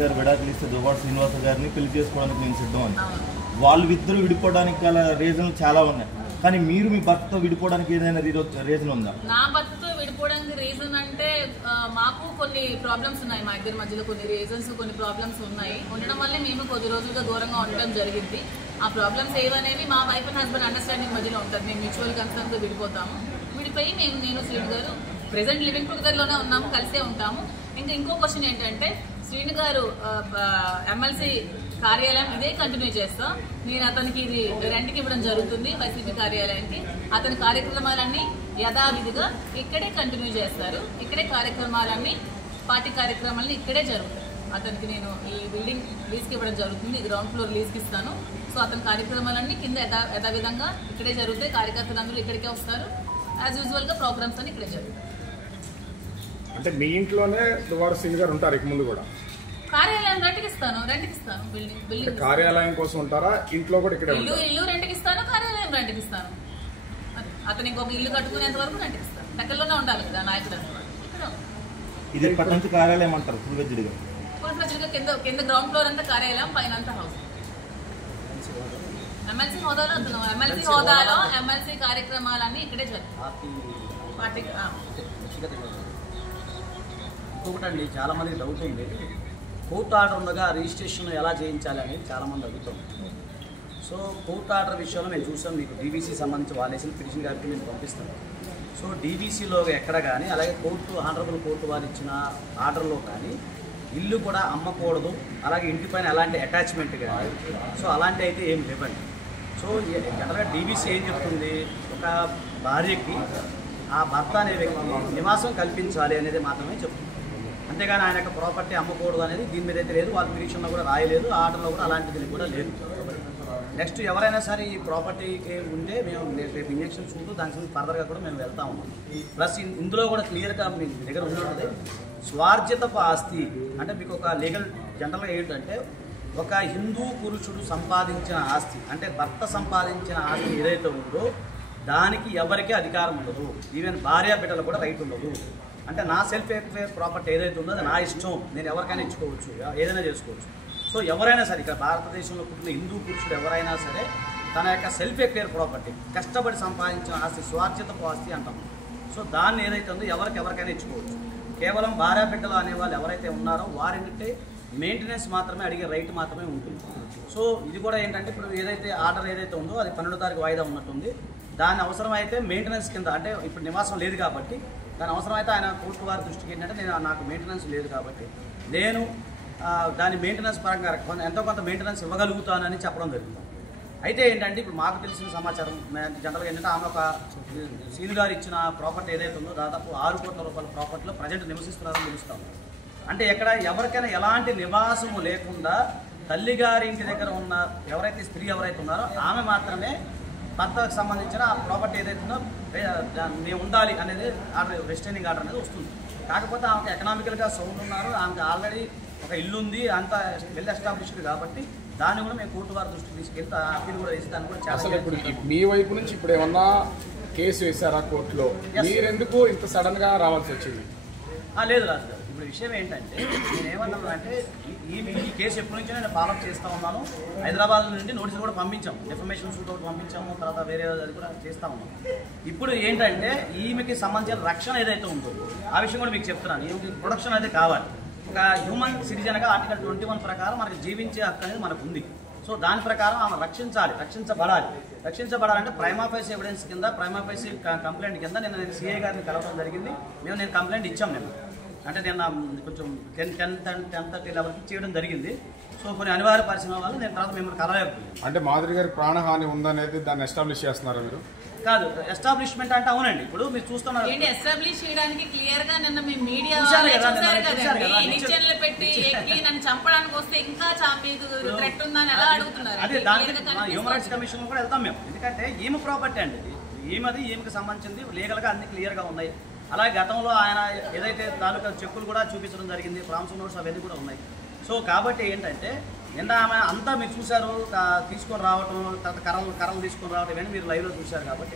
గారు విడాకులు ఇస్తే దువ్వాడ శ్రీనివాస గారిని పెళ్లి చేసుకోవడానికి నేను సిద్ధం అని. వాళ్ళిద్దరూ విడిపోవడానికి గల రీజన్లు చాలా ఉన్నాయి. కానీ మీరు మీ భర్తతో విడిపోవడానికి ఏదైనా రీజన్ ఉందా? నా భర్తతో విడిపోవడానికి రీజన్ అంటే మాకు కొన్ని ప్రాబ్లమ్స్ ఉన్నాయి. మా ఇద్దరి మధ్యలో కొన్ని రీజన్స్, కొన్ని ప్రాబ్లమ్స్ ఉన్నాయి. ఉండడం వల్లే మేము కొద్ది రోజులుగా దూరంగా ఉండడం జరిగింది. ఆ ప్రాబ్లమ్స్ ఏవనేవి మా వైఫ్ అండ్ హస్బెండ్ అండర్స్టాండింగ్ మధ్యలో ఉంటుంది. మేము మ్యూచువల్ కన్సర్న్తో విడిపోతాము. విడిపోయి నేను శ్రీను గారు ప్రెసెంట్ లివింగ్ టుగెదర్లోనే ఉన్నాము, కలిసే ఉంటాము. ఇంకో క్వశ్చన్ ఏంటంటే, శ్రీను గారు ఎమ్మెల్సీ కార్యాలయం ఇదే కంటిన్యూ చేస్తాం. నేను అతనికి ఇది రెంట్కి ఇవ్వడం జరుగుతుంది, వైసీపీ కార్యాలయానికి. అతని కార్యక్రమాలన్నీ యథావిధిగా ఇక్కడే కంటిన్యూ చేస్తారు. ఇక్కడే కార్యక్రమాలన్నీ, పార్టీ కార్యక్రమాలన్నీ ఇక్కడే జరుగుతాయి. అతనికి నేను ఈ బిల్డింగ్ లీజ్కి ఇవ్వడం జరుగుతుంది, గ్రౌండ్ ఫ్లోర్ లీజ్కి ఇస్తాను. సో అతని కార్యక్రమాలన్నీ కింద యథావిధంగా ఇక్కడే జరుగుతాయి. కార్యకర్తలందరూ ఇక్కడికే వస్తారు. యాజ్ యూజువల్గా ప్రోగ్రామ్స్ అన్ని ఇక్కడే జరుగుతాయి. అంటే మీ ఇంట్లోనే దువ్వాడ శ్రీను గారు ఉంటారు ఇక ముందు కూడా? కార్యాలయం రెంట్కి ఇస్తాను. బిల్డింగ్ కార్యాలయం కోసం ఉంటారా? ఇంట్లో కూడా ఇక్కడ ఇల్లు రెంట్కి ఇస్తాను, కార్యాలయం రెంట్కి ఇస్తాను. అతను ఇంకొక ఇల్లు కట్టుకునేంత వరకు రెంట్కి ఇస్తాను. దగ్గరలోనే ఉండాలి కదా నాయకుడు. ఇది పట్టణ కార్యాలయం అంటారు ఫుల్ కింద గ్రౌండ్ ఫ్లోర్ అంతా కార్యాలయం, పైన అంతా హౌస్. ఎమ్మెల్సీ హోదాలో ఎమ్మెల్సీ కార్యక్రమాలన్నీ ఇక్కడే జరుగుతాయి. ఇంకొకటండి, చాలా మంది డౌట్ ఉంది, కోర్టు ఆర్డర్ ఉండగా రిజిస్ట్రేషన్ ఎలా చేయించాలి అనేది చాలామంది అడుగుతుంది. సో కోర్టు ఆర్డర్ విషయంలో మేము చూసాం. మీకు డీబీసీ సంబంధించి వాళ్ళేసిన పిటిషన్ గారికి మేము పంపిస్తాం. సో డీబీసీలో ఎక్కడ కానీ, అలాగే ఆనరబుల్ కోర్టు వారు ఇచ్చిన ఆర్డర్లో కానీ ఇల్లు కూడా అమ్మకూడదు, అలాగే ఇంటిపైన ఎలాంటి అటాచ్మెంట్ కానీ, సో అలాంటి అయితే ఏం లేవండి. సో జనరల్గా డీబీసీ ఏం చెప్తుంది, ఒక భార్యకి ఆ భర్త అనే వ్యక్తి నివాసం కల్పించాలి అనేది మాత్రమే చెప్తుంది. అంతేగాని ఆయన యొక్క ప్రాపర్టీ అమ్మకూడదు అనేది దీని మీద అయితే లేదు. వాళ్ళ పిటిషన్లో కూడా రాయలేదు, ఆర్డర్లో కూడా అలాంటిది కూడా లేదు. నెక్స్ట్ ఎవరైనా సరే ఈ ప్రాపర్టీకి ఉంటే మేము రేపు ఇంజక్షన్ చూస్తూ దానికి ఫర్దర్గా కూడా మేము వెళ్తా ఉన్నాం. ప్లస్ ఇందులో కూడా క్లియర్గా మీ దగ్గర ఉంటుంది, స్వార్జితపు ఆస్తి అంటే మీకు ఒక లీగల్ జనరల్గా ఏంటంటే, ఒక హిందూ పురుషుడు సంపాదించిన ఆస్తి అంటే భర్త సంపాదించిన ఆస్తి ఏదైతే ఉందో దానికి ఎవరికీ అధికారం ఉండదు. ఈవెన్ భార్య బిడ్డలు కూడా రైట్ ఉండదు. అంటే నా సెల్ఫ్ ఎఫేర్ ప్రాపర్టీ ఏదైతే ఉందో అది నా ఇష్టం, నేను ఎవరికైనా ఇచ్చుకోవచ్చు, ఏదైనా చేసుకోవచ్చు. సో ఎవరైనా సరే ఇక్కడ భారతదేశంలో పుట్టిన హిందూ పురుషుడు ఎవరైనా సరే తన యొక్క సెల్ఫ్ ఎఫేర్ ప్రాపర్టీ కష్టపడి సంపాదించిన ఆస్తి స్వార్జితపు ఆస్తి అంటాము. సో దాన్ని ఏదైతే ఉందో ఎవరికైనా ఇచ్చుకోవచ్చు. కేవలం భార్య బిడ్డలు అనేవాళ్ళు ఎవరైతే ఉన్నారో వారింటే మెయింటెనెన్స్ మాత్రమే అడిగే రైట్ మాత్రమే ఉంటుంది. సో ఇది కూడా ఏంటంటే, ఇప్పుడు ఏదైతే ఆర్డర్ ఏదైతే ఉందో అది 12వ తారీఖు వాయిదా ఉన్నట్టుంది. దాని అవసరం అయితే మెయింటెనెన్స్ కింద, అంటే ఇప్పుడు నివాసం లేదు కాబట్టి దాని అవసరం అయితే ఆయన కోర్టు వారి దృష్టికి ఏంటంటే, నాకు మెయింటెనెన్స్ లేదు కాబట్టి నేను దాని మెయింటెనెన్స్ పరంగా ఎంతో కొంత మెయింటెనెన్స్ ఇవ్వగలుగుతానని చెప్పడం జరుగుతుంది. అయితే ఏంటంటే, ఇప్పుడు మాకు తెలిసిన సమాచారం జనరల్గా ఏంటంటే, ఆమె ఒక శ్రీను గారు ఇచ్చిన ప్రాపర్టీ ఏదైతే ఉందో దాదాపు 6 కోట్ల రూపాయల ప్రాపర్టీలో ప్రజెంట్ నివసిస్తున్నారని తెలుస్తాము. అంటే ఎక్కడ ఎవరికైనా ఎలాంటి నివాసము లేకుండా తల్లిగారి ఇంటి దగ్గర ఉన్న ఎవరైతే స్త్రీ ఎవరైతే ఉన్నారో ఆమె మాత్రమే భర్తకు సంబంధించిన ఆ ప్రాపర్టీ ఏదైతే ఉందో మేము ఉండాలి అనేది ఆర్డర్, రెస్ట్రైనింగ్ ఆర్డర్ అనేది వస్తుంది. కాకపోతే ఆమెకు ఎకనామికల్గా సౌండ్ ఉన్నారు, ఆమెకు ఆల్రెడీ ఒక ఇల్లు ఉంది, అంతా వెల్ ఎస్టాబ్లిష్డ్ కాబట్టి దాన్ని కూడా మేము కోర్టు వారి దృష్టికి తీసుకెళ్తే అప్పీల్ కూడా వేసి దాన్ని కూడా చాలా. ఇప్పుడు మీ వైపు నుంచి ఇప్పుడు ఏమన్నా కేసు వేశారా కోర్టులో? మీరెందుకు ఇంత సడన్గా రావాల్సి వచ్చింది? లేదు రాజు గారు, ఇప్పుడు విషయం ఏంటంటే, నేనేమన్నాను అంటే, ఈ కేసు ఎప్పటి నుంచో నేను ఫాలోఅప్ చేస్తూ ఉన్నాను. హైదరాబాద్ నుండి నోటీసులు కూడా పంపించాము, ఇన్ఫర్మేషన్ షూట్ ఒకటి పంపించాము, తర్వాత వేరే అది కూడా చేస్తూ ఉన్నాము. ఇప్పుడు ఏంటంటే ఈమెకి సంబంధించిన రక్షణ ఏదైతే ఉందో ఆ విషయం కూడా మీకు చెప్తున్నాను. ఈమెకి ప్రొటెక్షన్ అయితే కావాలి. ఒక హ్యూమన్ సిటిజన్గా ఆర్టికల్ 21 ప్రకారం మనకి జీవించే హక్కు అనేది మనకు ఉంది. సో దాని ప్రకారం ఆమె రక్షించబడాలంటే ప్రైమా ఫేసి ఎవిడెన్స్ కింద, ప్రైమా ఫేసి కంప్లైంట్ కింద నేను సిఐ గారిని కలవడం జరిగింది. నేను కంప్లైంట్ ఇచ్చాం. అంటే నిన్న కొంచెం 10:30 లెవెల్కి చేయడం జరిగింది. సో కొన్ని అనివార్య పరిశ్రమ వల్ల నేను తర్వాత మిమ్మల్ని కలవలేకపోయాను. అంటే మాధురి గారి ప్రాణహాని ఉందనేది దాన్ని ఎస్టాబ్లిష్ చేస్తున్నారా మీరు? కాదు, ఎస్టాబ్లిష్మెంట్ అంటే అవునండి. ఇప్పుడు మీరు చూస్తున్నారు, ఎస్టాబ్లిష్ చేయడానికి క్లియర్ గా నిన్న మీ మీడియా పెట్టి ఎక్కి నన్ను చంపడానికి వస్తే ఇంకా థ్రెట్ ఉందని ఎలా అడుగుతున్నారు? అదే దానికి హ్యూమన్ రైట్స్ కమిషన్ కూడా వెళ్తాం మేము. ఎందుకంటే ఈమె ప్రాపర్టీ అండి, ఈమెకి సంబంధించింది లీగల్గా అన్ని క్లియర్గా ఉన్నాయి. అలాగే గతంలో ఆయన ఏదైతే తాలూకా చెక్కులు కూడా చూపించడం జరిగింది, ప్రామిస్ నోట్స్ అవన్నీ కూడా ఉన్నాయి. సో కాబట్టి ఏంటంటే, నిన్న ఆమె అంతా మీరు చూశారు, తీసుకొని రావటం, తర్వాత కర్రలు తీసుకొని రావటం ఇవన్నీ మీరు లైవ్లో చూశారు కాబట్టి